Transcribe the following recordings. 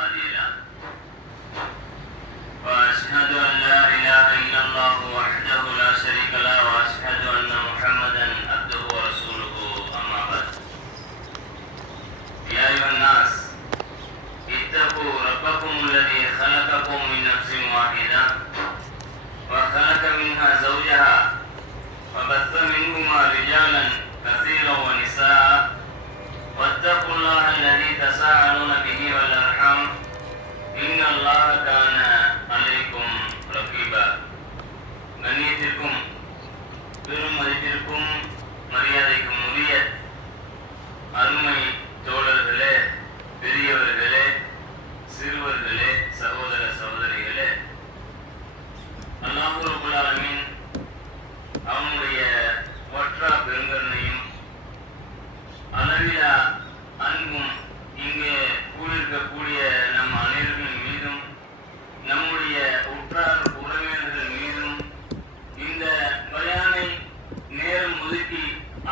هادي له وأشهد أن لا إله إلا الله وحده لا شريك له وأشهد أن محمدا عبده ورسوله أما بعد يا أيها الناس اتقوا ربكم الذي خلقكم من نفس واحدة وخلق منها زوجها وبث منهما رجالا كثيرا ونساء واتقوا الله الذي تساءلون به والأرحام إن الله كان عليكم رقيبا. கண்ணியத்திற்கும் பெரும் மதிப்பிற்கும் மரியாதைக்கும் உரிய அருமை தோழர்களே, பெரியவர்களே, சிறுவர்களே, சகோதர சகோதரிகளே, அல்லாஹ் ரப்பல் ஆலமீன் அவனுடைய ஒற்றா பெருங்கருணையும் அளவிலா அன்பும் இங்கே கூடியிருக்கக்கூடிய நம் அனைவர்களின் மீதும் நம்முடைய உற்றார் உறவினர்கள் மீதும் இந்த பயானை நேரம் ஒதுக்கி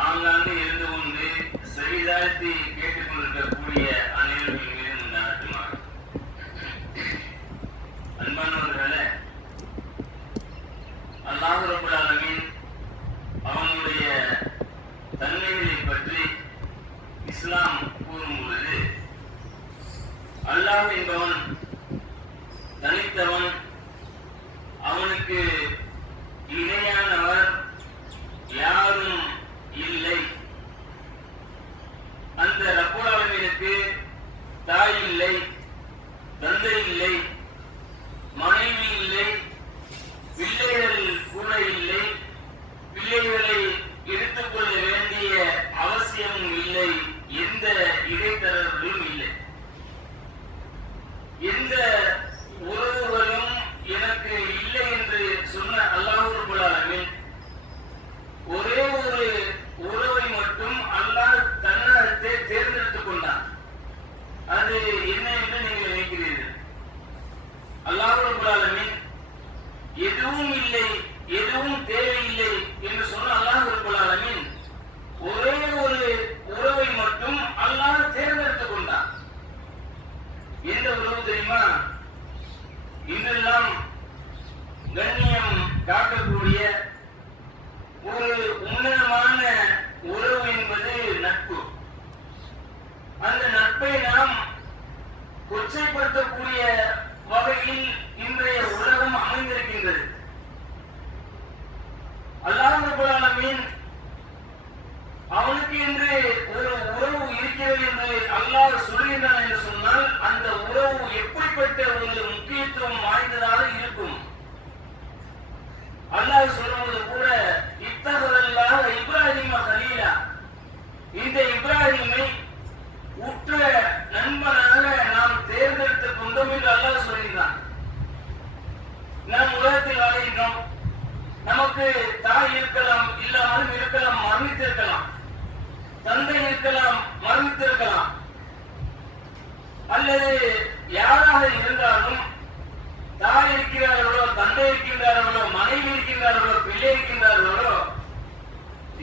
ஆங்காங்கே இருந்து கொண்டு செவிதாழ்த்தி கேட்டுக்கொண்டிருக்கக்கூடிய அனைவர்களின் மீதும் உண்டாகட்டுமாக. அன்பானவர்களே, அல்லாஹ் ரப்பல் ஆலமீன் அவனுடைய தன்மைகளை பற்றி இஸ்லாம் கூறும் பொழுது அல்லாஹ் என்பவன் தனித்தவன், அவனுக்கு இணையானவர் யாரும் இல்லை. அந்த ரப்பல் ஆலமீனுக்கு தாய் இல்லை, தந்தை இல்லை, மனைவி இல்லை, பிள்ளைகள் கூட இல்லை, பிள்ளைகளை எடுத்துக்கொள்ள வேண்டிய அவசியமும் இல்லை, எந்த இடைத்தரர்களும் இல்லை. எந்த உறவுகளும் எனக்கு இல்லை என்று சொன்ன அல்லாஹ் ரப்பல் ஆலமீன் ஒரே ஒரு உறவை மட்டும் அல்லாஹ் தன்னகத்தே தேர்ந்தெடுத்துக் கொண்டான். அது என்ன என்று நீங்கள் நினைக்கிறீர்கள்? அல்லாஹ் ரப்பல் ஆலமீன் எதுவும் இல்லை, எதுவும் தேவையில்லை என்று சொன்ன அல்லாஹ் ரப்பல் ஆலமீன் ஒரே ஒரு உறவை மட்டும் அல்லாஹ் தேர்ந்தெடுத்துக் கொண்டான். எந்த உறவு தெரியுமா? இன்றெல்லாம் கண்ணியம் காக்கக்கூடிய ஒரு உன்னதமான உறவு என்பது நட்பு. அந்த நட்பை நாம் கொச்சைப்படுத்தக்கூடிய வகையில் இன்றைய உலகம் அமைந்திருக்கின்றது. அல்லாஹ் ரப்பல் ஆலமீன் அவனுக்கு என்று ஒரு உறவு இருக்கிறது என்று அல்லாஹ் சொல்கின்றான் என்று சொன்னால் அந்த உறவு எப்படிப்பட்ட ஒரு முக்கியத்துவம் வாய்ந்ததாக இருக்கும். அல்லாஹ் சொல்லும்போது கூட இத்தகதல்லாஹ் இப்ராஹிம கலீலா, இந்த இப்ராஹிமை உற்ற நண்பனாக நாம் தேர்ந்தெடுத்துக் கொண்டோம் என்று அல்லாஹ் சொல்கின்றான். நாம் உலகத்தில் வாழ்கின்றோம், நமக்கு தாய் இருக்கலாம், இல்லாமலும் இருக்கலாம், மரணித்திருக்கலாம், தந்தை இருக்கலாம், மரணித்திருக்கலாம், அல்லது யாராக இருந்தாலும் தாய் இருக்கிறார்களோ, தந்தை இருக்கின்றார்களோ, மனைவி இருக்கின்றார்களோ, பிள்ளை இருக்கின்றார்களோ,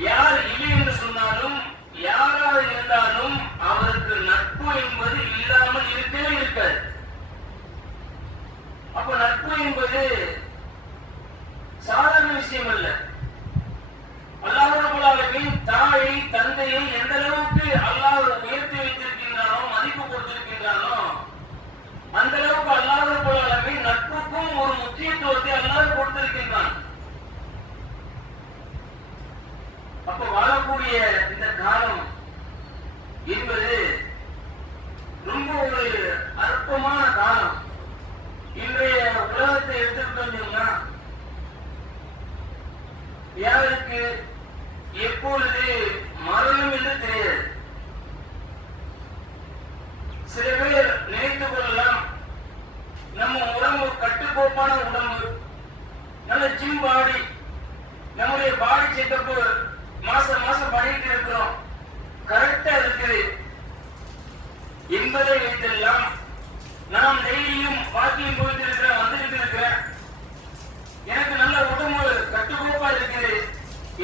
யார் இல்லை என்று சொன்னாலும் யாராக இருந்தாலும் அவருக்கு நட்பு என்பது இல்லாமல் இருக்கவே இருக்காது. அப்ப நட்பு என்பது சாதாரண விஷயம் அல்ல. அல்லாஹ் ரப்பல் ஆலமீன் தாயை, தந்தையை எந்த அளவுக்கு அல்லாஹ் உயர்த்தி வைத்திருக்கின்றானோ, மதிப்பு கொடுத்திருக்கின்றானோ, அந்த அளவுக்கு அல்லாஹ் ரப்பல் ஆலமீன் நட்புக்கும் ஒரு முக்கியத்துவத்தை அல்லாஹ் கொடுத்திருக்கின்றான். அப்ப வாழக்கூடிய இந்த காலம் என்பது ரொம்ப ஒரு அற்பமான காலம். இன்றைய உலகத்தை எடுத்துக்கிட்டோம்னா யாருக்கு எப்பொழுது மரணம் என்று தெரியாது. சில பேர் நினைத்துக் கொள்ளலாம், நம்ம உடம்பு கட்டுக்கோப்பான உடம்பு, நல்ல ஜிம் பாடி, நம்முடைய பாடி செக்கப்பு மாசம் மாசம் பண்ணிட்டு இருக்கிறோம், கரெக்டா இருக்குது என்பதை வைத்தெல்லாம் நாம் டெய்லியும் வாக்கிங் போயிட்டு இருக்கிறேன், வந்துட்டு இருக்கிறேன், எனக்கு நல்ல உடம்பு கட்டுக்கோப்பா இருக்குது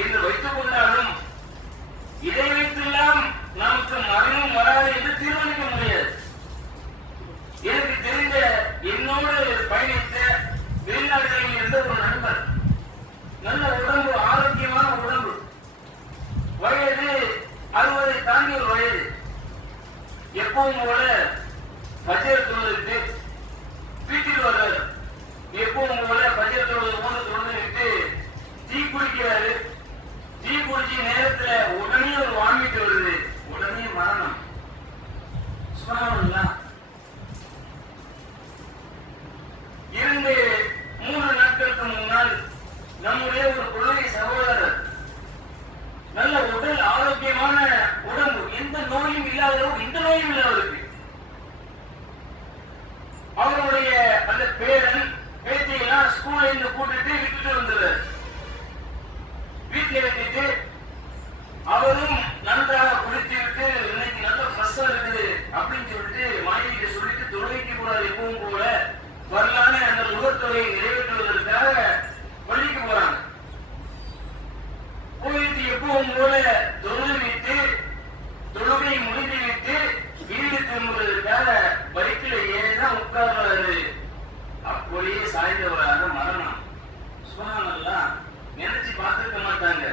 என்று வைத்துக் கொண்டாலும் இதை வைத்தெல்லாம் நமக்கு மரணம் வராது என்று தீர்மானிக்க முடியாது. எனக்கு என்னோடு பயணித்த வெளிநாடுகளில் இருந்த ஒரு நண்பர், நல்ல உடம்பு, ஆரோக்கியமான உடம்பு, வயது 60 தாண்டிய ஒரு வயது. எப்பவும் போல பஜர் தொழுதுட்டு வீட்டில் வர்றாரு. எப்பவும் போல பஜர் தொழுது விட்டு டீ குடிக்கிறாரு. டீ குடிச்ச நேரத்துல உடனே ஒரு வாமிட்டு வருது. உடனே மரணம். சுபஹானல்லாஹ். 2-3 நாட்களுக்கு முன்னால் நம்முடைய ஒரு கொள்கை சகோதரர், நல்ல உடல், ஆரோக்கியமான உடம்பு, எந்த நோயும் இல்லாதவரும், இந்த நோயும் இல்லாதவருக்கு, அவருடைய அந்த பேரன் பேத்தியெல்லாம் ஸ்கூல்ல இருந்து கூட்டிட்டு விட்டுட்டு வந்துடுறாரு. வீட்டில் வச்சுட்டு அவரும் நன்றாக குளித்து விட்டு இன்னைக்கு நல்ல ஃப்ரெஷ்ஷா இருக்குது அப்படின்னு சொல்லிட்டு மனைவிக்கு சொல்லிட்டு தொழுகைக்கு கூடாது, எப்பவும் போல வரலான அந்த நுகர்த்தொகையை நிறைவேற்றுவதற்காக பள்ளிக்கு போறாங்க. போயிட்டு எப்பவும் போல தொழுவிட்டு தொழுகை முடிந்துவிட்டு வீடு திரும்புவதற்காக பைக்கில் ஏதான் உட்கார்றாரு. அப்படியே சாய்ந்தவராக மரணம். சுபஹானல்லாஹ். நினைச்சு பார்த்திருக்க மாட்டாங்க.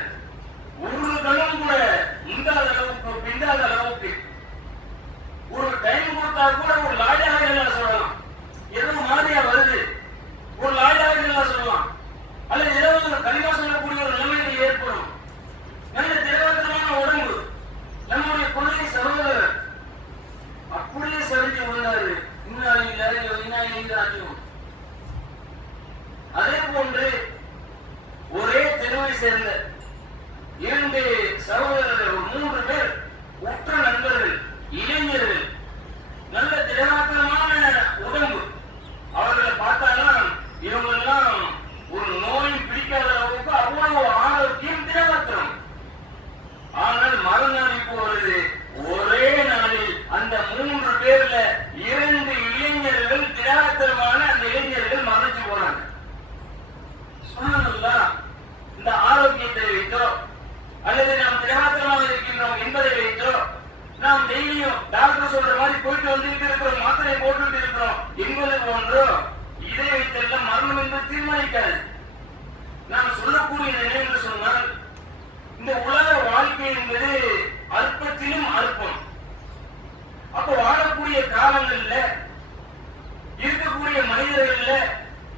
ஒரு கணம் கூட முந்தாத அளவுக்கு பிந்தாத அளவுக்கு ஒரு டைம் கொடுத்தா கூட ஒரு லாஜாக சொல்லலாம். ஏதோ மாதிரியா வருது, ஒரு லாஜாக சொல்லலாம். அல்லது ஏதாவது ஒரு கனிமா சொல்லக்கூடிய ஒரு நிலைமைகள் ஏற்படும். நல்ல திரவத்தமான உடம்பு, நம்முடைய கொள்கை சகோதரர் அப்படியே சரிஞ்சு வந்தாரு. அதே போன்று ஒரே தெருவை சேர்ந்த 2 சகோதரர்கள், 3 பேர், உற்ற நண்பர்கள், இளைஞர்கள், நல்ல திடகாத்திரமான உடம்பு. அவர்களை பார்த்தாலும் இவங்கெல்லாம் ஒரு நோய் பிடிக்காத அளவுக்கு அவ்வளவு ஆரோக்கியம், திடகாத்திரம். ஆனால் மறுநாள் இப்போ வருது. ஒரே நாளில் அந்த 3 பேர்ல 2 இளைஞர்கள், திடகாத்திரமான அந்த இளைஞர்கள் மறைஞ்சு போனாங்க. சுபஹானல்லாஹ். இந்த ஆரோக்கியத்தை வைத்தோ அல்லது நாம் திடகாத்திரமாக இருக்கின்றோம் என்பதை வைத்தோ நாம் டெய்லியும் டாக்டர் சொல்ற மாதிரி போயிட்டு வந்துட்டு இருக்கிறோம், மாத்திரை போட்டுட்டு இருக்கிறோம் என்பது போன்றோ இதை வைத்தெல்லாம் மரணம் என்று தீர்மானிக்காது. நாம் சொல்லக்கூடிய நிலை என்று சொன்னால், இந்த உலக வாழ்க்கை என்பது அற்பத்திலும் அற்பம். அப்ப வாழக்கூடிய காலங்கள்ல இருக்கக்கூடிய மனிதர்கள்ல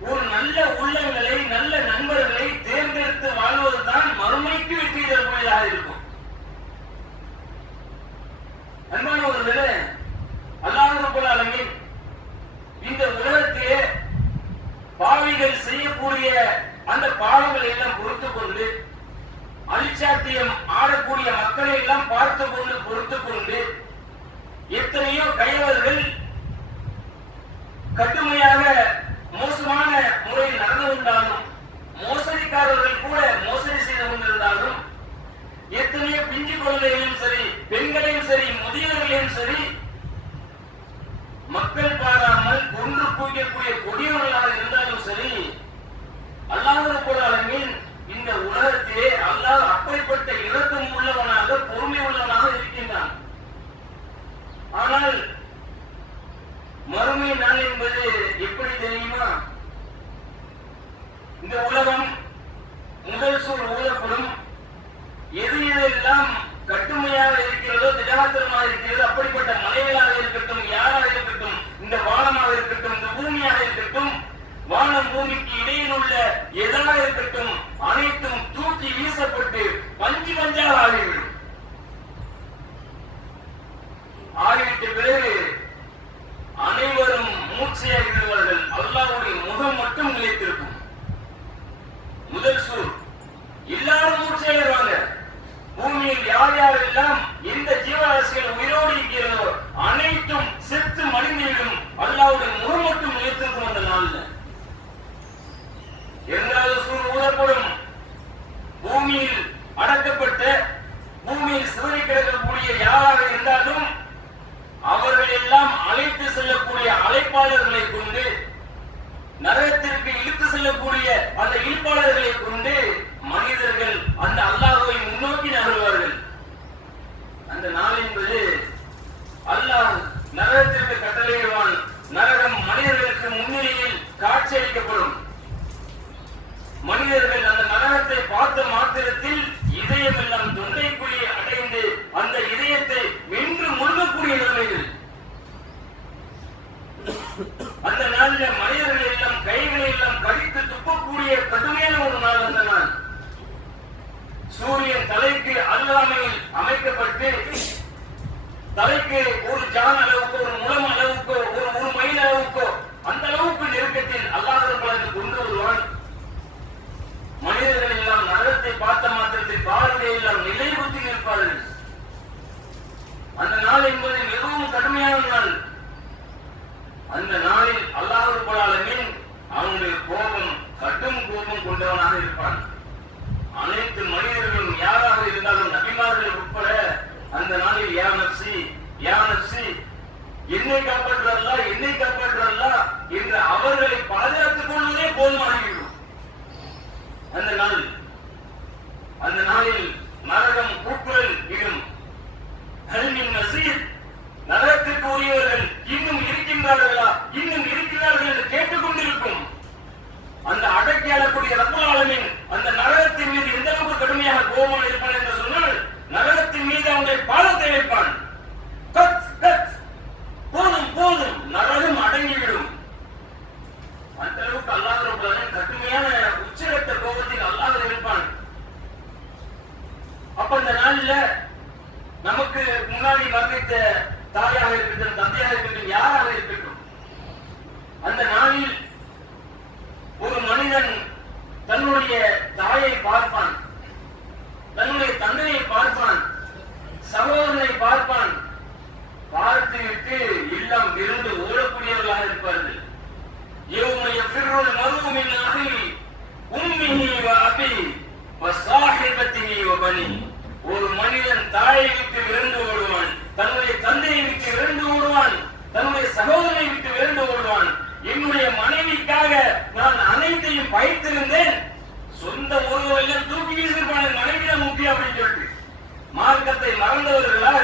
ஒரு நல்ல உள்ளங்களை, நல்ல நண்பர்களை தேர்ந்தெடுத்து வாழ்வதுதான் மறுமைக்கு வெற்றி தரக்கூடியதாக இருக்கும். அன்பானவர்களே, அல்லாஹ் ரப்பல் ஆலமீன் இந்த உலகத்திலே பாவிகள் செய்யக்கூடிய அந்த பாவங்களை எல்லாம் பொறுத்துக் கொண்டு, அழிச்சாட்டியம் ஆடக்கூடிய மக்களை எல்லாம் பார்த்து கொண்டு பொறுத்துக் கொண்டு, எத்தனையோ கையவர்கள் கடுமையாக மோசமான முறையில் நடந்து கொண்டாலும், மோசடிக்காரர்கள் கூட மோசடி செய்து கொண்டிருந்தாலும், எத்தனையோ பிஞ்சு குழந்தைகளையும் சரி, பெண்களையும் சரி, முதியவர்களையும் சரி, மக்கள் பாராமல் கொன்று குவிக்கக்கூடிய கொடியவர்களாக இருந்தாலும் சரி, அல்லாஹ் ரப்பல் ஆலமீன் இந்த உலகத்திலே அல்லாஹ் அப்படிப்பட்ட இரக்கம் உள்ளவனாக, பொறுமை உள்ளவனாக இருக்கின்றான். ஆனால் மறுமை நாள் என்பது எப்படி தெரியுமா? இந்த உலகம் முதல் சூழ் ஊழப்படும். எது எதெல்லாம் கட்டுமையாக இருக்கிறதோ, திடகாத்திரமாக இருக்கிறதோ, அப்படிப்பட்ட மலைகளாக இருக்கட்டும், யாராக இருக்கட்டும், இந்த வானமாக இருக்கட்டும், இந்த பூமியாக இருக்கட்டும், வானம் பூமிக்கு இடையில் உள்ள எதாக இருக்கட்டும், அனைத்தும் தூக்கி வீசப்பட்டு பஞ்சு பஞ்சாக ஆகிவிடும். ஆகிவிட்ட பிறகு அனைவரும் மூச்சையாகிறார்கள். அல்லாஹ்வுடைய முகம் மட்டும் நிலைத்திருக்கும். முதல் சூர் எல்லாரும் மூச்சையாகிறாங்க. பூமியில் யார் யாரெல்லாம் எந்த ஜீவராசிகள் உயிரோடு இருக்கிறதோ அனைத்தும் செத்து மடிந்துவிடும். அல்லாஹ்வுடைய முகம் மட்டும் நிலைத்திருக்கும். அந்த நாள்ல 2வது சூர் ஊழப்படும். பூமியில் அடக்கப்பட்ட, பூமியில் சிதறி கிடக்கக்கூடிய யாராக இருந்தாலும் அவர்கள் எல்லாம் அழைத்து செல்லக்கூடிய அழைப்பாளர்களை கொண்டு, நரகத்திற்கு இழுத்து செல்லக்கூடிய அந்த இழுப்பாளர்களை கொண்டு மனிதர்கள் அந்த அல்லாஹ்வை முன்னோக்கி நகருவார்கள். அந்த நாள் என்பது அல்லாஹ் நரகத்திற்கு கட்டளையிடுவான். நரகம் மனிதர்களுக்கு முன் அந்த நாளில் மனிதர்கள் எல்லாம் கைகளை எல்லாம் கடித்து துப்பக்கூடிய கடுமையான ஒரு நாள் அந்த நாள். சூரியன் தலைக்கு அருகாமையில் அமைக்கப்பட்டு தலைக்கு ஒரு ஜான் அளவுக்கு, ஒரு முழம் அளவுக்கு, ஒரு மைல் அளவுக்கு, அந்த அளவுக்கு நெருக்கத்தில் அல்லாஹ் ரப்பல் கொண்டு வருவான். மனிதர்கள் எல்லாம் நரகத்தை பார்த்த மாத்திரத்தில் காலிலே எல்லாம் நிலைபுத்தி நிற்பார்கள். அந்த நாள் என்பது மிகவும் கடுமையான நாள். அந்த நாளில் அல்லாஹ் ரப்பல் ஆலமீன் அவனுடைய கோபம், கடும் கோபம் கொண்டவனாக இருப்பான். அனைத்து மனிதர்களும் யாராக இருந்தாலும் நபிமார்கள் உட்பட அந்த நாளில் யா நப்சி யா நப்சி, என்னை காப்பாற்றுறல்லா என்னை காப்பாற்றுறல்லா என்று அவர்களை பாதுகாத்துக் கொள்வதே போதுமாகிவிடும். அந்த நாளில் நரகம் கூக்குரல் இடும். ஹல்மின் நசீர், நரகத்திற்கு உரியவர்கள் இன்னும் இருக்கின்றார்களா, இன்னும் இருக்கிறார்கள் என்று கேட்டுக்கொண்டிருக்கும். அந்த அடக்கி ஆளக்கூடிய ரப்பல் ஆலமீன் அந்த நரகத்தின் மீது எந்த அளவுக்கு கடுமையாக கோபம் இருப்பான் என்று சொன்னால், நரகத்தின் மீது அவனுடைய பாதத்தை வைப்பான். கத் கத், போதும் போதும், நரகம் அடங்கிவிடும். அந்த அளவுக்கு அல்லாஹ் ரப்பல் ஆலமீன் கடுமையான உச்சகட்ட கோபத்தில் அல்லாஹ் இருப்பான். அப்ப அந்த நாளில் நமக்கு முன்னாடி மரணித்த தாயாக இருக்கட்டும், தந்தையாக இருக்கட்டும், யாராக இருக்கட்டும், அந்த நாளில் ஒரு மனிதன் தன்னுடைய தாயை பார்ப்பான், தன்னுடைய தந்தையை பார்ப்பான், சகோதரனை பார்ப்பான். பார்த்துவிட்டு எல்லாம் விருந்து ஓடக்கூடியவர்களாக இருப்பார்கள். யௌம யஃபிர்ருல் மர்உ மின் அஹிஹி உம்மிஹி வ அபீஹி வ ஸாஹிபத்திஹி வ பனீஹி. ஒரு மனிதன் தாயை விட்டு விரண்டு ஓடுவான், தன்னுடைய தந்தையை விட்டு விரண்டு ஓடுவான், தன்னுடைய சகோதரனை விட்டு விரண்டு ஓடுவான். என்னுடைய மனைவிக்காக நான் அனைத்தையும் பயிர்த்திருந்தேன், சொந்த ஒருவரையும் தூக்கி வீசிருப்பான மனைவிதான் முக்கியம் அப்படின்னு சொல்லிட்டு மார்க்கத்தை மறந்தவர்களாக,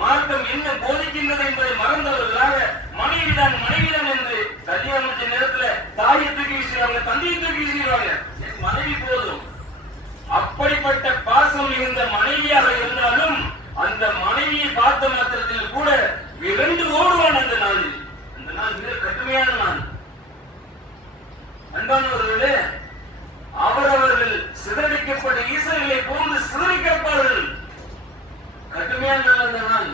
மார்க்கம் என்ன போதிக்கின்றது என்பதை மறந்தவர்களாக மனைவிதான் மனைவிதான் என்று கல்யாணம் முடிச்ச நேரத்தில் தாயை தூக்கி வீசுறாங்க, தந்தையை தூக்கி வீசுறாங்க, மனைவி போதும். அப்படிப்பட்ட பாசம் இருந்த மனைவியாக இருந்தாலும் அந்த மனைவியை பார்த்த மாத்திரத்தில் கூட விரண்டு ஓடுவான். அந்த நாளில், அந்த நாள் மிக கடுமையான நாள். அன்பானவர்களே, அவரவர்கள் சிதறிக்கப்பட்ட ஈசர்களை போன்று சிதறிக்கப்பார்கள். கடுமையான நாள் அந்த நாள்.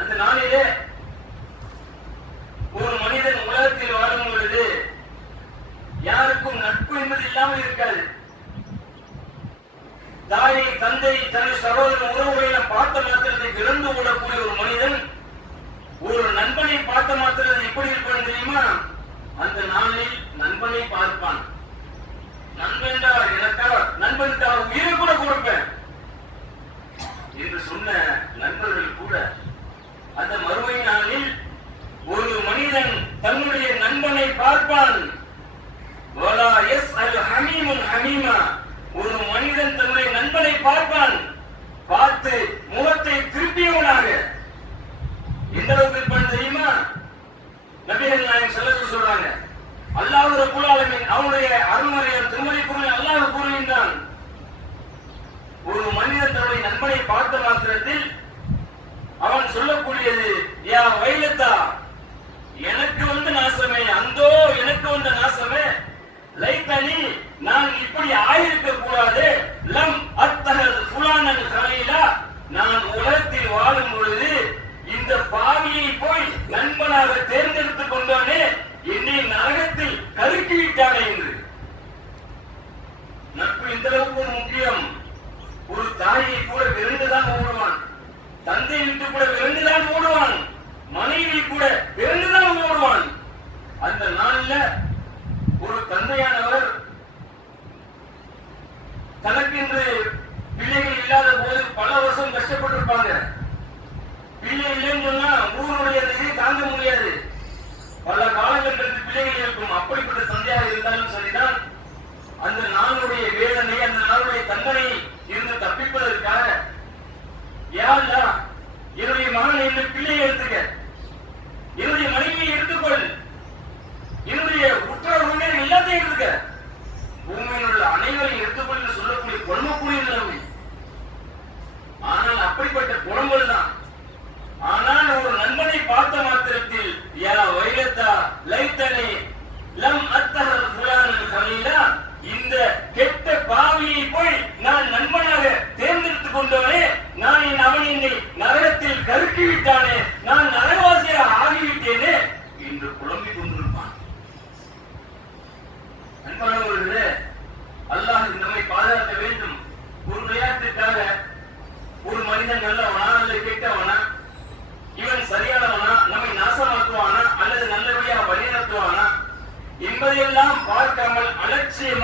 அந்த நாளிலே ஒரு மனிதன் உலகத்தில் வாழும் பொழுது யாருக்கும் நட்பு என்பது இல்லாமல் இருக்காது. தாயை தந்தை தன்னை சகோதரன் உறவுகளை பார்த்த மாத்திரத்தை விரண்டு ஓடக்கூடிய ஒரு மனிதன் ஒரு நண்பனை பார்த்த மாத்திரத்தை எப்படி இருப்பான் தெரியுமா? அந்த நாளில் நண்பனை பார்ப்பான். நண்பன் நண்பனுக்காக உயிரை கூட கொடுப்பேன் என்று சொன்ன நண்பர்கள் கூட அந்த மறுமை நாளில் ஒரு மனிதன் தன்னுடைய நண்பனை பார்ப்பான். ஒரு மனிதன் தன்னுடைய நண்பனை பார்ப்பான், பார்த்து முகத்தை திருப்பியவனாக. எந்த அளவுக்கு இருப்பான் தெரியுமா? நபிகள் நாயகம் ஸல்லல்லாஹு அலைஹி சொல்றாங்க, அல்லாஹ் ரப்பல் ஆலமீன் அவனுடைய அருள்மறையில் திருமறை குர்ஆனில் அல்லாஹ் கூறுகின்றான், ஒரு மனிதன் தன்னுடைய நண்பனை பார்த்த மாத்திரத்தில் அவன் சொல்லக்கூடியது, யா வைலத்தா, எனக்கு வந்து நாசமே, அந்தோ எனக்கு வந்த நாசமே, லைத்தனி, நான் இப்படி ஆயிருக்க கூடாது, லம் அத்தஹத் ஃபுலானன் கலீலா, நான் உலகத்தில் வாழும் பொழுது இந்த பாவியை போய் நண்பனாக தேர்ந்தெடுத்துக் கொண்டானே, என்னை நரகத்தில் கருக்கி விட்டானே என்று. நட்பு இந்த அளவுக்கு முக்கியம். ஒரு தாயை கூட விருந்துதான் ஓடுவான், தந்தையை விட்டு கூட விருந்துதான் ஓடுவான், மனைவி கூட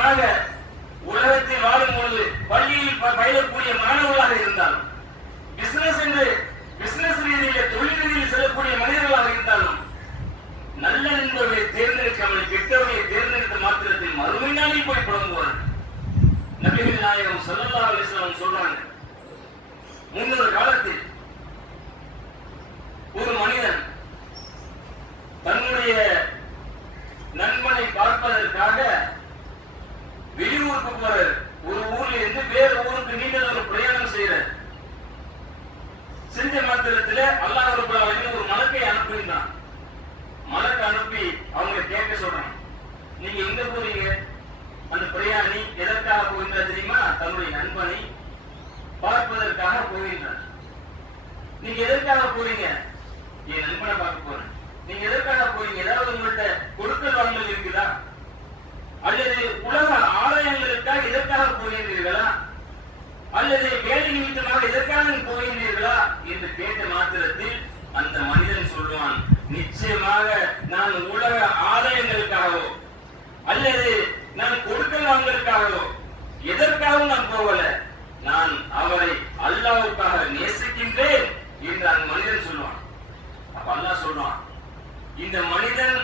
நிச்சயமாக உலகத்தில் வாழும் பொழுது பள்ளியில் பயிலக்கூடிய மாணவர்களாக இருந்தாலும், பிசினஸ் ரீதியில தொழில் ரீதியில் செல்லக்கூடிய மனிதர்களாக இருந்தாலும், நல்ல நண்பர்களை தேர்ந்தெடுக்காமல் கெட்டவர்களை தேர்ந்தெடுத்த மாத்திரத்தில் மறுமை நாளில் போய் புலம்புவார்கள். நபிகள் நாயகம் ஸல்லல்லாஹு அலைஹி வஸல்லம் சொல்றாங்க, முன்னொரு காலத்தில் ஒரு மனிதன் தன்னுடைய நண்பனை பார்ப்பதற்காக வெளியூருக்கு போறார். ஒரு ஊர்ல இருந்து வேறு ஊருக்கு நீண்ட தூரம் பிரயாணம் செய்யறார். செஞ்ச மாத்திரத்தில் அல்லாஹ் ரப்பல் ஆலமீன் ஒரு மலக்கை அனுப்புகிறான். மலக்கு அனுப்பி அவங்க கேட்க சொல்றான், நீங்க எங்க போறீங்க? அந்த பிரயாணி எதற்காக போகின்றார் தெரியுமா? தன்னுடைய நண்பனை பார்ப்பதற்காக போகின்றார். நீங்க எதற்காக போறீங்க? என் நண்பனை பார்க்க போறேன். நீங்க எதற்காக போறீங்க? ஏதாவது உங்கள்கிட்ட கொடுக்கல் வாங்கல் இருக்குதா? அல்லது உலக ஆலயங்களுக்காக இதற்காக போகின்றீர்களா? அல்லது வேலை நிமித்தமாக இதற்காக போகின்றீர்களா என்று கேட்ட மாத்திரத்தில் அந்த மனிதன் சொல்லுவான், நிச்சயமாக நான் உலக ஆலயங்களுக்காகவோ அல்லது நான் கொடுக்கல் வாங்கலுக்காகவோ எதற்காகவும் நான் போகல, நான் அவரை அல்லாஹ்வுக்காக நேசிக்கின்றேன் என்று அந்த மனிதன் சொல்லுவான். அப்ப அல்லாஹ் சொல்றான், இந்த மனிதன்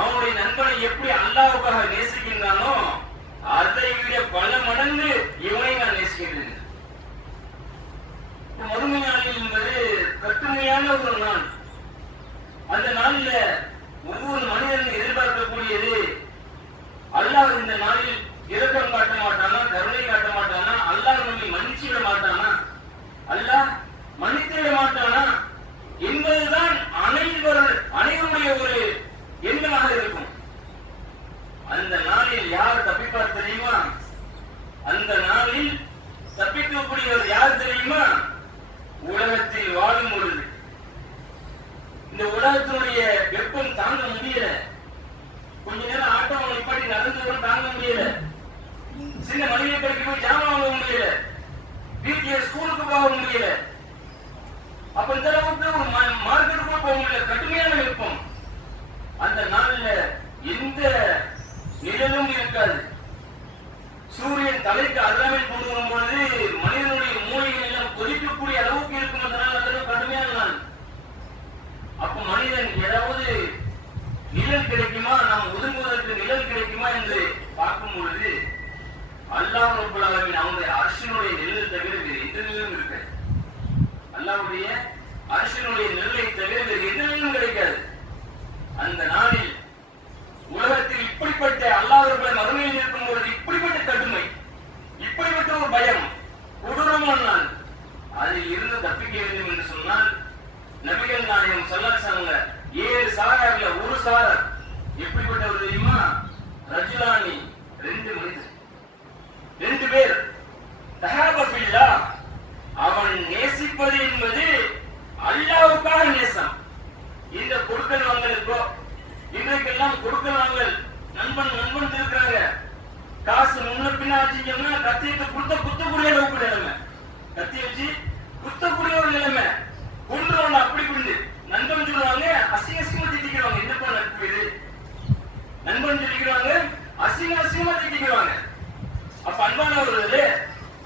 அவனுடைய நண்பனை எப்படி அல்லாஹ்வுக்காக நேசிக்கின்றானோ அதை விட பல மடங்கு இவனை நான் நேசிக்கின்றேன். மறுமை நாளில் என்பது கட்டுமையான ஒரு நாள். அந்த நாளில் ஒவ்வொரு மனிதனும் எதிர்பார்க்கக்கூடியது, அல்லாஹ் இந்த நாளில் இரக்கம் காட்ட மாட்டானா, கருணை காட்ட மாட்டானா, அல்லாஹ் நம்மை மன்னிச்சு விட மாட்டானா, அல்லாஹ் மன்னித்து விட மாட்டானா என்பதுதான் அனைவருடைய ஒரு எண்ணமாக இருக்கும். அந்த நாளில் யார் தப்பிப்பார் தெரியுமா? அந்த நாளில் தப்பிக்கக்கூடியவர் யார் தெரியுமா? உலகத்தில் வாழும் பொழுது இந்த உலகத்தினுடைய வெப்பம் தாங்க முடியல, கொஞ்ச நேரம் ஆட்டோ நிப்பாட்டி நடந்து கூட தாங்க முடியல, சின்ன மளிகை கடைக்கு போய் ஜாமான் வாங்க முடியல, வீட்டில் ஸ்கூலுக்கு போக முடியல, அப்ப இந்த அளவுக்கு ஒரு மார்க்கெட்டுக்கு போக முடியல, கடுமையான வெப்பம். அந்த நாள்ல எந்த நிழலும் இருக்காது. சூரியன் தலைக்கு அருகாமையில் கொண்டு வரும்போது மனிதனுடைய மூளைகள் எல்லாம் கொதிக்கக்கூடிய அளவுக்கு இருக்கும். அந்த நாள் அந்த கடுமையான நாள். அப்ப மனிதன் ஏதாவது நிழல் கிடைக்குமா, நாம் ஒதுங்குவதற்கு நிழல் கிடைக்குமா என்று பார்க்கும் பொழுது அல்லாஹ் ரப்பல் ஆலமீன் அவனுடைய அர்ஷினுடைய நிழல் தவிர வேறு எந்த நிழலும் இருக்காது. அல்லாஹ்வுடைய அர்ஷினுடைய நிழலை தவிர வேறு எந்த நிழலும் கிடைக்காது. அந்த நாளில் உலகத்தில் இப்படிப்பட்ட அல்லாஹ் ரப்பல் மறுமையில் இருக்கும் பொழுது இப்படிப்பட்ட கடுமை, இப்படிப்பட்ட ஒரு பயம், கொடூரமான நாள், அதில் இருந்து தப்பிக்க வேண்டும் என்று சொன்னால் நபிகள் நாயகம் ஸல்லல்லாஹு 7 சாரார்ல ஒரு சாரார் எப்படிப்பட்டவர் தெரியுமா? ரஜுலானி, 2 மனிதர், 2 பேர் தஹாப ஃபில்லாஹ், அவன் நேசிப்பது என்பது அல்லாஹ்வுக்காக நேசம். இந்த கொடுக்கல் வாங்கலுக்கோ இன்றைக்கெல்லாம் கொடுக்கல் வாங்கல், நண்பன் இருக்கிறாங்க, காசு முன்ன பின்னா ஆச்சுன்னா கத்தியத்தை குத்தக்கூடிய அளவுக்கு நிலைமை, கத்தி வச்சு குத்தக்கூடிய ஒரு நிலைமை, கொண்டுருவாங்க. அப்படி புரிந்து நண்பன் சொல்லுவாங்க, அசிங்கமா திட்டிக்கிறாங்க. என்னப்பா நட்பு இது? நண்பன் சொல்லிக்கிறாங்க, அசிங்கமா திட்டிக்கிறாங்க. அப்ப அன்பானவர்களே,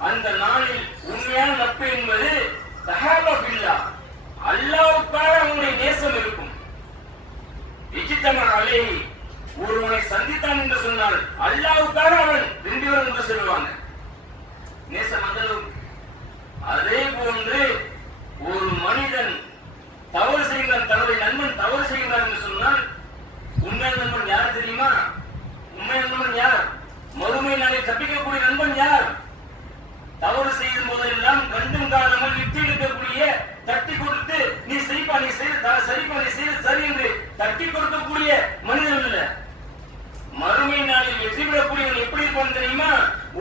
அந்த நாளில் உண்மையான நட்பு என்பது தஹாபா ஃபில்லாஹ், அல்லாஹ்வுக்காக அவனுடைய நேசம் இருக்கும். இஜ்தமா அலைஹி, ஒருவனை சந்தித்தான் என்று சொன்னால் அல்லாஹ்வுக்காக அவன் 2 பேரும் ஒன்று சொல்லுவாங்க. நேசம் அந்த அளவுக்கு. அதே போன்று ஒரு மனிதன் தவறு செய்கிறான், தன்னுடைய நண்பன் தவறு செய்கிறான் என்று சொன்னால் உண்மையான நண்பன் யார் தெரியுமா? உண்மையான நண்பன் யார்? மறுமை நாளில் தப்பிக்கக்கூடிய நண்பன் யார்? தவறு செய்யும் போதெல்லாம் கண்டும் காலங்கள் விட்டு எடுக்கக்கூடிய, தட்டி கொடுத்து நீ செய்ப்பா, நீ செய்த சரிப்பா, நீ செய்த சரி என்று தட்டி கொடுக்கக்கூடிய மனிதன் இல்ல. மறுமை நாளில் வெற்றி பெறக்கூடியவன் எப்படி இருப்பான் தெரியுமா?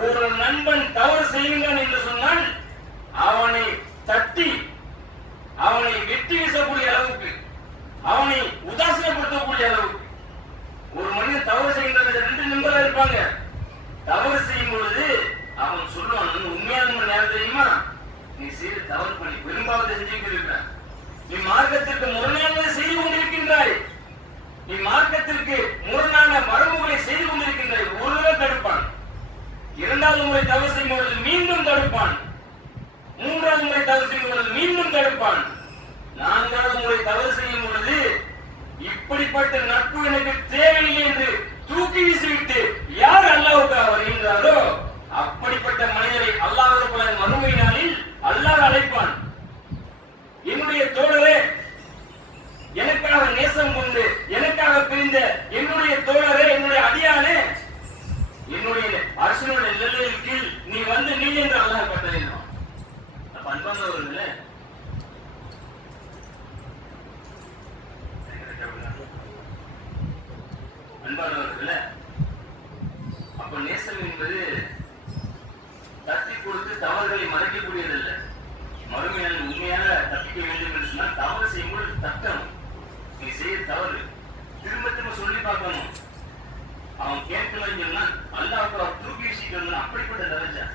ஒரு நண்பன் தவறு செய்கின்றான் என்று சொன்னால் அவனை தட்டி அவனை வெட்டி வீசக்கூடிய அளவுக்கு, அவனை உதாசீனப்படுத்தக்கூடிய அளவுக்கு. ஒரு மனிதன் தவறு செய்கின்ற 2 நண்பர்கள் இருப்பாங்க. தவறு செய்யும் பொழுது அவன் சொல்லுவான், உண்மையான யார் தெரியுமா? நீ செய்து தவறு பண்ணி பெரும்பாவத்தை செஞ்சுக்கிட்டு இருக்கிற, நீ மார்க்கத்திற்கு முரணானதை செய்து கொண்டிருக்கின்றாய், நீ மார்க்கத்திற்கு முரணான மரபுகளை செய்து கொண்டிருக்கின்றாய், ஒருவரை இப்படிப்பட்ட நட்பு எனக்கு தேவையில்லை என்று தூக்கி வீசிவிட்டு யார் அல்லாஹ்வுக்காக வருகின்றாரோ அப்படிப்பட்ட மனிதரை அல்லாஹ் மறுமை நாளில் அல்லாஹ் அழைப்பான். என்னுடைய தோழரே, எனக்காக நேசம் கொண்டு எனக்காக பிரிந்த என்னுடைய தோழரே, என்னுடைய அடியானே, என்னுடைய அரசனுடைய நிழலின் கீழ் நீ வந்து நீ என்று அல்லாஹ் கட்டளையிடுவான். அப்ப அன்பானவர்களே, அன்பானவர்களே, அப்ப நேசம் என்பது தட்டி கொடுத்து தவறுகளை மறைக்கக்கூடியதல்ல. மறுமையால் உண்மையாக தப்பிக்க வேண்டும் என்று சொன்னால் தவறு செய்யும்போது தட்டணும். நீ செய்ய தவறு திரும்ப திரும்ப சொல்லி பார்க்கணும். அவன் கேட்கலன்னு சொன்னா அல்லாஹ்வுக்கு அவர் தூக்கி வீசிட்டு அப்படிப்பட்ட தரஜா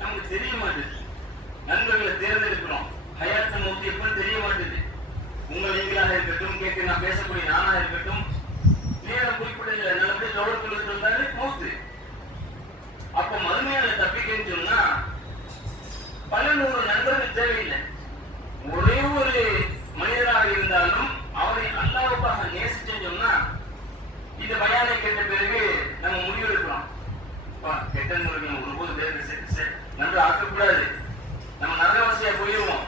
நமக்கு தெரிய மாட்டேது. நண்பர்களை தேர்ந்தெடுக்கிறோம், ஹயாத்த மௌத் எப்பன்னு தெரிய மாட்டேது. உங்கள் நீங்களாக இருக்கட்டும், கேட்க நான் பேசக்கூடிய நானாக இருக்கட்டும், நேரம் குறிப்பிட்ட நல்லபடியா கவனத்தில் இருக்கிறாரு மௌத்து. அப்ப மறுமையால தப்பிக்கன்னு சொன்னா பல நூறு நண்பர்கள் தேவையில்லை. ஒரே ஒரு மனிதராக இருந்தாலும் அவரை அல்லாஹ்வுக்காக நேசிச்சேன்னு சொன்னா இந்த பயானை கேட்ட பிறகு நம்ம முடிவெடுக்கிறோம், கெட்ட நண்பர்கள் ஒருபோது பேருக்கு நன்று ஆக்கக்கூடாது, நம்ம நரகவசியா போயிடுவோம்.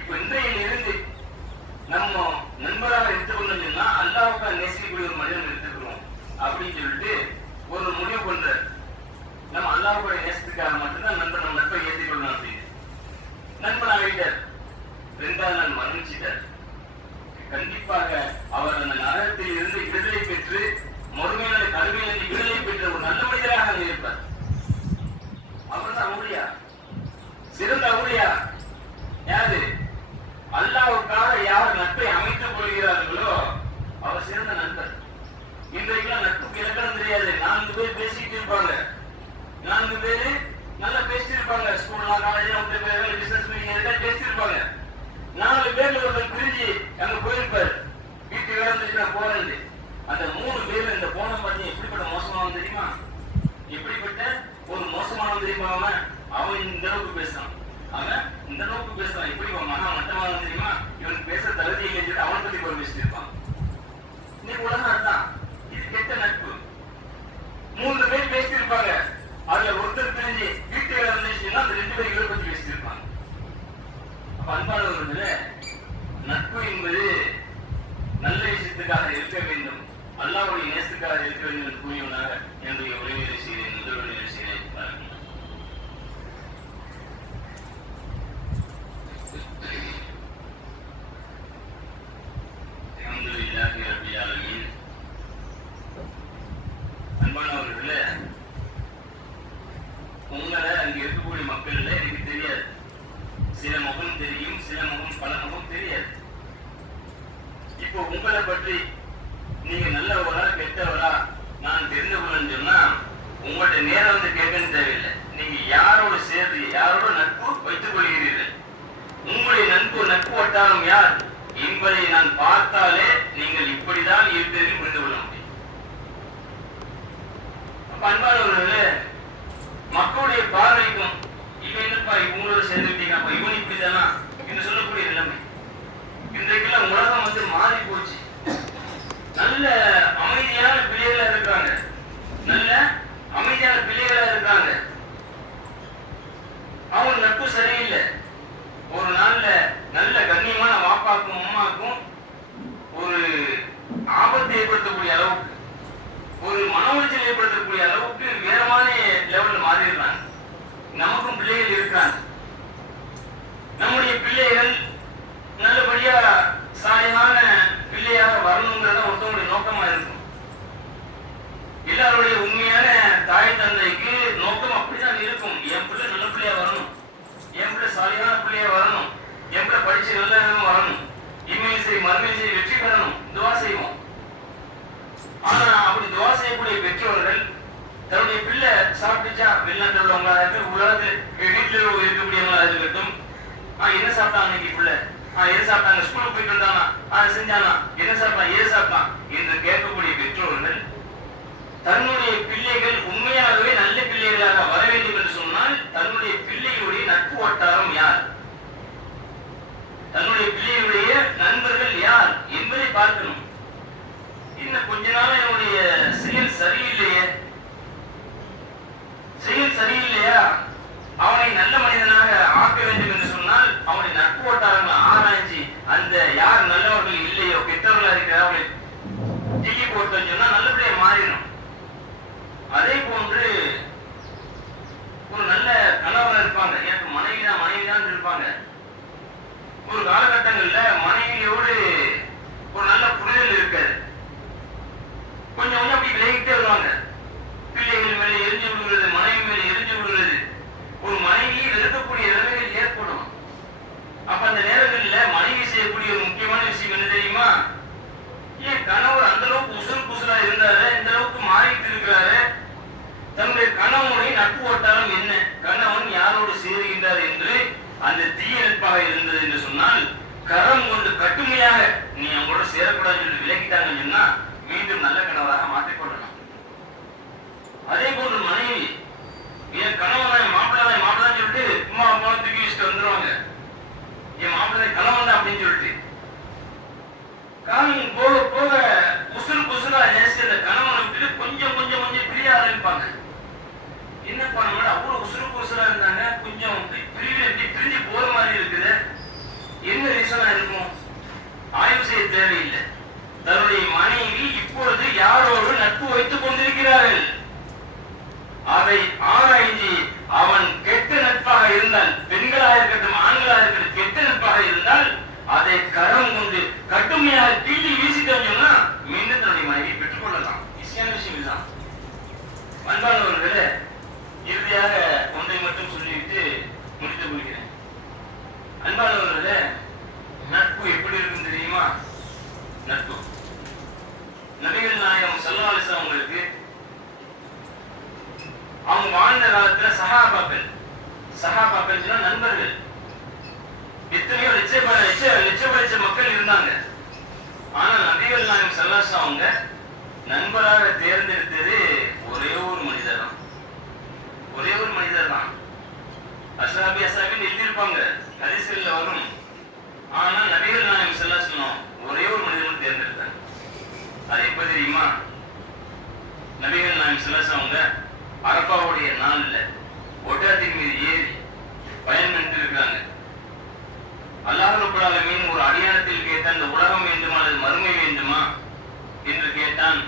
இப்ப இன்றையில் இருந்து நம்ம நண்பராக எடுத்துக்கொண்டு சொன்னா அல்லாஹ்வுக்காக நேசிக்கக்கூடிய ஒரு மனிதன் எடுத்துக்கிறோம் அப்படின்னு சொல்லிட்டு ஒரு முடிவு பண்றாரு. நம்ம அல்லாஹ்வுடைய நேசத்துக்காக மட்டும்தான் நண்பர் நம்ம நட்பை ஏற்றிக் கொள்ளணும் அப்படின்னு நண்பன் ஆகிட்டார். 2வது நாள் மரணிச்சிட்டார். கண்டிப்பாக அவர் அந்த நரகத்தில் இருந்து விடுதலை பெற்று மறுமையான கல்வியிலிருந்து விடுதலை பெற்ற ஒரு நல்ல மனிதராக இருப்பார். அவர் தான் அவுலியா, சிறந்த அவுலியா. யாரு? அல்லாஹ்வுக்காக யார் நட்பை அமைத்துக் கொள்கிறார்களோ அவர் சிறந்த நண்பர். இன்றைக்கெல்லாம் நட்புக்கு இலக்கணம் தெரியாது. 4 பேர் பேசிக்கிட்டு இருப்பாங்க, 4 பேரு நல்லா பேசிட்டு இருப்பாங்க. ஸ்கூல்ல காலேஜ்ல வந்து பிசினஸ் மீட்டிங் பேசிட்டு இருப்பாங்க. 4 பேர்ல ஒருத்தர் பிரிஞ்சு அங்க போயிருப்பாரு, வீட்டுக்கு வேலை இருந்துச்சுன்னா போறது. அந்த 3 பேர்ல இந்த போன பண்ணி எப்படிப்பட்ட மோசமானவன் தெரியுமா? எப்படிப்பட்ட ஒரு மோசமானவன் தெரியுமா? அவன் இந்த அளவுக்கு பேசுறான், அவன் இந்த அளவுக்கு பேசுறான், எப்படி மகா மட்டமானவன் தெரியுமா? இவனுக்கு பேசுற தகுதி இல்லைன்னு அவனை பத்தி போய் பேசிட்டு இருப்பான். இன்னைக்கு உலகம் அதுதான். இது கெட்ட நட்பு. 3 பேர் பேசிட்டு இருப்பாங்க, அதுல ஒருத்தர் பிரிஞ்சு வீட்டு வேலை இருந்துச்சுன்னா அந்த 2 பேர் இவரை பத்தி பேசிட்டு இருப்பாங்க. அப்ப அன்பானவர்களே, நட்பு என்பது நல்ல விஷயத்துக்காக இருக்க வேண்டும், அல்லாஹ்வுடைய நேசத்துக்காக இருக்க வேண்டும் என்று கூறியவனாக என்னுடைய உரையை செய்கிறேன், முதல்வரை செய்கிறேன். பாருங்கள், அன்பானவர்களே, உங்களை அங்க இருக்கக்கூடிய மக்கள் எனக்கு தெரியாது. சில முகம் தெரியும், சில முகம் பல முகம் தெரியாது. இப்போ உங்களை பற்றி நீங்க நல்லவரா கெட்டவரா நான் தெரிந்து கொள்ளன்னு சொன்னா உங்கள்ட்ட நேரம் வந்து கேட்கன்னு தேவையில்லை. நீங்க யாரோடு சேர்ந்து யாரோட நட்பு வைத்துக் கொள்கிறீர்கள், உங்களுடைய நட்பு வட்டாரம் யார் என்பதை நான் பார்த்தாலே நீங்கள் இப்படிதான் இருக்கிறீர்கள் புரிந்து கொள்ள முடியும். அன்பானவர்களே, மக்களுடைய பார்வைக்கும் இவன் என்னப்பா இவங்களோட சேர்ந்துட்டீங்க, அப்ப இவன் இப்படிதானா என்று சொல்லக்கூடிய நிலைமை. இன்றைக்கெல்லாம் உலகம் வந்து மாறி போச்சு. நல்ல அமைதியான பிள்ளைகளா இருக்காங்க, நல்ல அமைதியான பிள்ளைகளா இருக்காங்க. அவங்க நட்பு சரியில்லை. ஒரு நாள்ல நல்ல கண்ணியமான வாப்பாக்கும் அம்மாக்கும் ஒரு ஆபத்து ஏற்படுத்தக்கூடிய அளவுக்கு, ஒரு மன உளைச்சல் ஏற்படுத்தக்கூடிய அளவுக்கு வேறமான லெவல்ல மாறிடுறாங்க. நமக்கும் பிள்ளைகள் இருக்கிறாங்க. நம்முடைய பிள்ளைகள் நல்லபடியா சாலையான பிள்ளையாக வரணுங்கிறத ஒருத்தவங்களுடைய நோக்கமா இருக்கும். எல்லாருடைய உண்மையான தாய் தந்தைக்கு நோக்கம் அப்படிதான் இருக்கும். என் பிள்ளை நல்ல பிள்ளையா வரணும், என் பிள்ளை சாலையான பிள்ளையா வரணும், என் பிள்ளை படிச்சு நல்ல வரணும், இம்மையும் சரி மறுமையும் சரி வெற்றி பெறணும், துவா செய்வோம். ஆனா அப்படி துவா செய்யக்கூடிய பெற்றோர்கள் தன்னுடைய பிள்ளை சாப்பிட்டுச்சா வெளிநாட்டில் உள்ளவங்களா இருக்கு, உலகத்தில் ஏதாவது தீயை போட்டோம்னு சொன்னா நல்லபடியா மாறிடும். அதே போன்று ஒரு நல்ல கணவர் இருப்பாங்க, எனக்கு மனைவிதான் இருப்பாங்க. ஒரு காலகட்டங்கள்ல மனைவியோடு ஒரு நல்ல புரிதல் இருக்காது, கொஞ்சம் கொஞ்சம் அப்படி விலகிட்டே வருவாங்க. பிள்ளைகள் மேலே எரிஞ்சு விடுகிறது, மனைவி மேலே எரிஞ்சு விடுகிறது, ஒரு மனைவியை வெறுக்கக்கூடிய நிலைமைகள் ஏற்படும். அப்ப அந்த நேரங்களில் மனைவி செய்யக்கூடிய ஒரு முக்கியமான விஷயம் என்ன தெரியுமா? ஏன் கணவர் அந்த அளவுக்கு உசுரா இருந்தாரு, இந்த அளவுக்கு மாறிட்டு இருக்கிறாரு, தன்னுடைய கணவனுடைய நட்பு வட்டாரம் என்ன, கணவன் யாரோடு சேருகின்றார் என்று அந்த தீய நட்பாக இருந்தது என்று சொன்னால், கரம் கொண்டு கட்டுமையாக நீ அவங்களோட சேரக்கூடாதுன்னு சொல்லி விலக்கிட்டாங்கன்னு சொன்னா மீண்டும் நல்ல கணவராக மாற்றிக்கொள்ளலாம். அதே போன்று மனைவி என் கணவன் மாப்பிள்ளை சொல்லிட்டு அம்மா அம்மா தூக்கி வச்சுட்டு வந்துருவாங்க. என் மாப்பிள்ளை கணவன் தான் அப்படின்னு சொல்லிட்டு காலம் போக போக உசுரா நேசி அந்த கணவனை விட்டுட்டு கொஞ்சம் பிரிய ஆரம்பிப்பாங்க. என்னப்பா நம்மளோட அவ்வளவு உசுரா இருந்தாங்க, கொஞ்சம் பிரிஞ்சு போற மாதிரி இருக்குது, என்ன ரீசனா இருக்கும்? ஆய்வு செய்ய தேவையில்லை. தன்னுடைய மனைவி இப்பொழுது யாரோடு நட்பு வைத்துக் கொண்டிருக்கிறார்கள், அதை ஆராய்ச்சி அவன் கெட்ட நட்பாக இருந்தால், பெண்களாக இருக்கட்டும் ஆண்களாக இருக்கட்டும், கெட்ட நட்பாக இருந்தால் அதை கரம் கொண்டு கட்டுமையாக கிள்ளி வீசிட்டோம் சொன்னா மீண்டும் தன்னுடைய மனைவியை பெற்றுக் கொள்ளலாம். ஈஸியான விஷயம் இதுதான். அன்பானவர்களே, இறுதியாக ஒன்றை மட்டும் சொல்லிவிட்டு முடித்துக் கொள்கிறேன். அன்பானவர்களே, நட்பு எப்படி இருக்கும் தெரியுமா? நட்பு நபிகள் நாயகம் ஸல்லல்லாஹு அலைஹி வஸல்லம் அவங்களுக்கு அவங்க வாழ்ந்த காலத்துல சஹாபாக்கள் நண்பர்கள் எத்தனையோ லட்ச மக்கள் இருந்தாங்க. ஆனால் நபிகள் நாயகம் ஸல்லல்லாஹு அலைஹி வஸல்லம் அவங்க நண்பராக தேர்ந்தெடுத்தது ஒரே ஒரு மனிதர் தான். அஸ்ஹாபி எழுதியிருப்பாங்க, ஹதீஸ்ல வரும். ஆனால் நபிகள் நாயகம் ஸல்லல்லாஹு அலைஹி வஸல்லம் ஒரே ஒரு மனிதன் தேர்ந்தெடுத்தாங்க. அது எப்ப தெரியுமா? நபிகள் நாயகம் ஸல்லல்லாஹு அலைஹி வஸல்லம் அவங்க அரபாவுடைய நாள்ல ஒட்டகத்தின் மீது ஏறி பயன் பண்ணிட்டு இருக்காங்க. அல்லாஹ் ரப்பல் ஆலமீன் ஒரு அடியானத்தில் கேட்ட, இந்த உலகம் வேண்டுமா அல்லது மறுமை வேண்டுமா என்று கேட்டான்.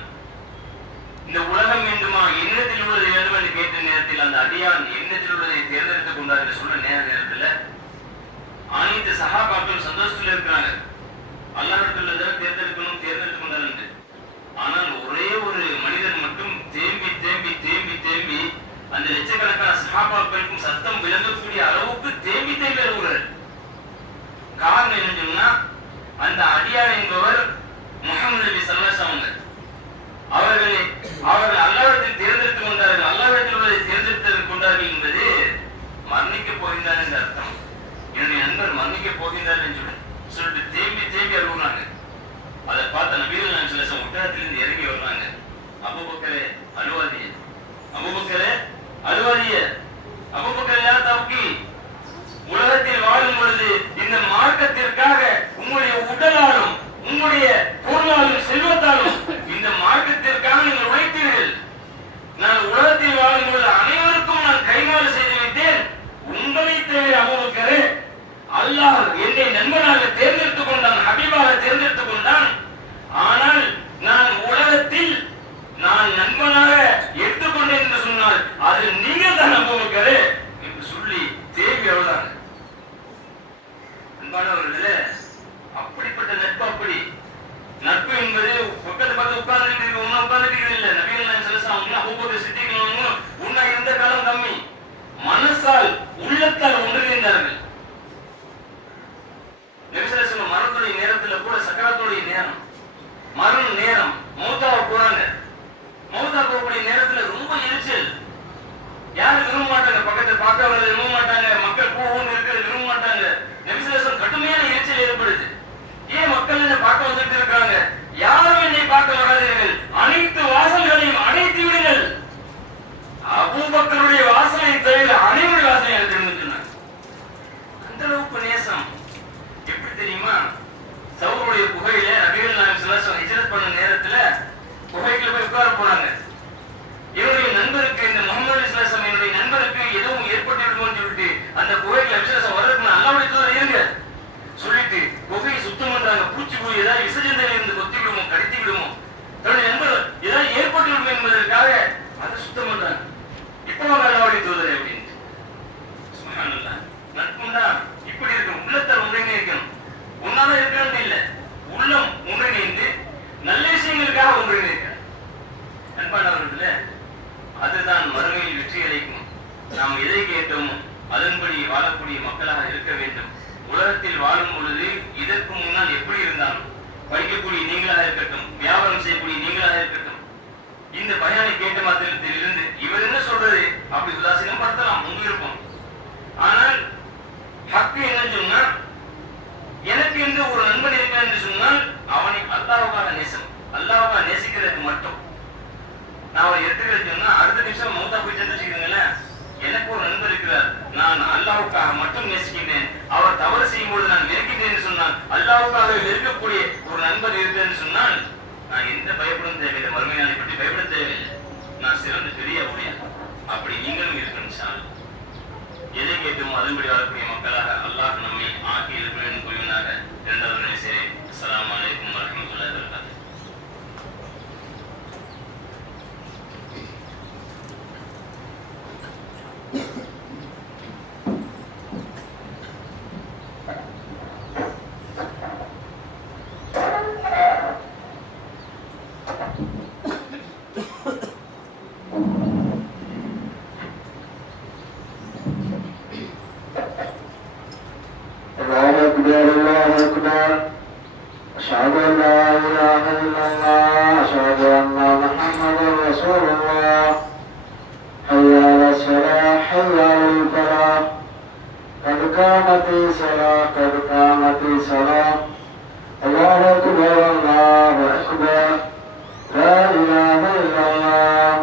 இந்த உலகம் வேண்டுமா, எண்ணத்தில் உள்ளது வேண்டும் என்று கேட்ட நேரத்தில் அந்த அடியான் எண்ணத்தில் உள்ளதை தேர்ந்தெடுத்துக் கொண்டார் என்று சொன்ன நேரத்தில் அனைத்து சஹாபாக்கள் சந்தோஷத்தில் இருக்கிறாங்க. அல்லாஹ்விடத்தில் தேர்ந்தெடுத்துக் கொண்டார் என்று. ஆனால் ஒரே ஒரு மனிதன் மட்டும் தேம்பி அந்த லட்சக்கணக்கான சஹாபாக்களுக்கும் சத்தம் விளங்கக்கூடிய அளவுக்கு தேம்பி அழுகிறார். காரணம் என்ன சொன்னா, அந்த அடியான் என்பவர் முஹம்மது நபி ஸல்லல்லாஹு அலைஹி வஸல்லம் அவர்கள் அல்லாஹ்விடத்தில் தேர்ந்தெடுத்துக் கொண்டார்கள், அல்லாஹ்விடத்தில் உள்ளதை தேர்ந்தெடுத்துக் கொண்டார்கள் என்பது மரணிக்க போகின்றார் என்ற அர்த்தம். என்னுடைய நண்பர் மரணிக்க போகின்றார் என்று சொல்லிட்டு தேம்பி அழுகுறாங்க. அதை பார்த்த நபிகள் நாயகம் ஸல்லல்லாஹு அலைஹி வஸல்லம் ஒட்டகத்திலிருந்து இறங்கி வர்றாங்க. அபூபக்கரே அழுவாதிய, அபூபக்கர் யா தப்கி, உலகத்தில் வாழும் பொழுது இந்த மார்க்கத்திற்காக உங்களுடைய உடலாலும் உங்களுடைய பொருளாலும் செல்வத்தாலும் இந்த மார்க்கத்திற்காக நீங்கள் உழைத்தீர்கள். நான் உலகத்தில் வாழும் பொழுது அனைவருக்கும் நான் கைமாறு செய்து விட்டேன். உங்களை தவிர அபூபக்கரே, அல்லாஹ் என்னை நண்பனாக தேர்ந்தெடுத்துக் கொண்டான், ஹபீபாக தேர்ந்தெடுத்துக் கொண்டான். ஆனால் நான் உலகத்தில் நான் நண்பனாக எடுத்துக்கொண்டேன் என்று சொன்னால் அது நீங்கள் தான் அபூபக்கரே என்று சொல்லி தேவி அழுதாங்க. அன்பானவர்களே, அப்படிப்பட்ட நட்பு, அப்படி நட்பு என்பது பக்கத்து பார்த்து உட்கார்ந்துட்டு இல்லை. நபிகள் நாயகம் ஸல்லல்லாஹு அலைஹி வஸல்லம் அபூபக்கர் சித்திக் உன்னை இருந்த காலம் கம்மி, மனசால் உள்ளத்தால் ஒன்றிணைந்தார்கள். நபி ஸல்லல்லாஹு அலைஹி வஸல்லம் மரணத்துடைய நேரத்தில் கூட, சக்கராத்துடைய நேரம், மரண நேரம், மௌத்தாக போறாங்க. மௌத்தா போகக்கூடிய நேரத்தில் ரொம்ப எரிச்சல். யாரும் விரும்ப மாட்டாங்க, பக்கத்தை பார்க்க விரும்ப மாட்டாங்க, மக்கள் போகணும்னு இருக்கிறது விரும்ப மாட்டாங்க. நபி ஸல்லல்லாஹு அலைஹி வஸல்லம் கடுமையான எரிச்சல் ஏற்படுது. ஏன் மக்கள் என்ன பார்க்க வந்துட்டு இருக்காங்க, யாரும் நான் ஒரு எடுத்துக்கிட்டேன்னா அடுத்த நிமிஷம் மௌத்தா போயிட்டு வச்சுக்கிறீங்களேன். எனக்கு ஒரு நண்பர் இருக்கிறார், நான் அல்லாஹ்வுக்காக மட்டும் நேசிக்கின்றேன், அவர் தவறு செய்யும் போது நான் வெறுக்கின்றேன் சொன்னால், அல்லாஹ்வுக்காக வெறுக்கக்கூடிய ஒரு நண்பர் இருக்கிறேன்னு சொன்னால் நான் எந்த பயப்படும் தேவையில்லை, மறுமை நாளை பற்றி பயப்பட தேவையில்லை, நான் சிறந்த பெரிய ஊழியர். அப்படி நீங்களும் இருக்கணும் சார். எதை கேட்டும் அதன்படி வரக்கூடிய மக்களாக அல்லாஹ் நம்மை ஆக்கி இருக்க வேண்டும் கூறினாக. இரண்டாவது நினைச்சேன். அஸ்ஸலாமு அலைக்கும் வரஹ்மத்துல்லாஹி வபரகாத்துஹு. أشهد أن لا إله إلا الله أشهد أن محمدا رسول الله حي على الصلاة حي على الفلاح قد قامت الصلاة قد قامت الصلاة الله أكبر الله أكبر لا إله إلا الله.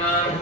الله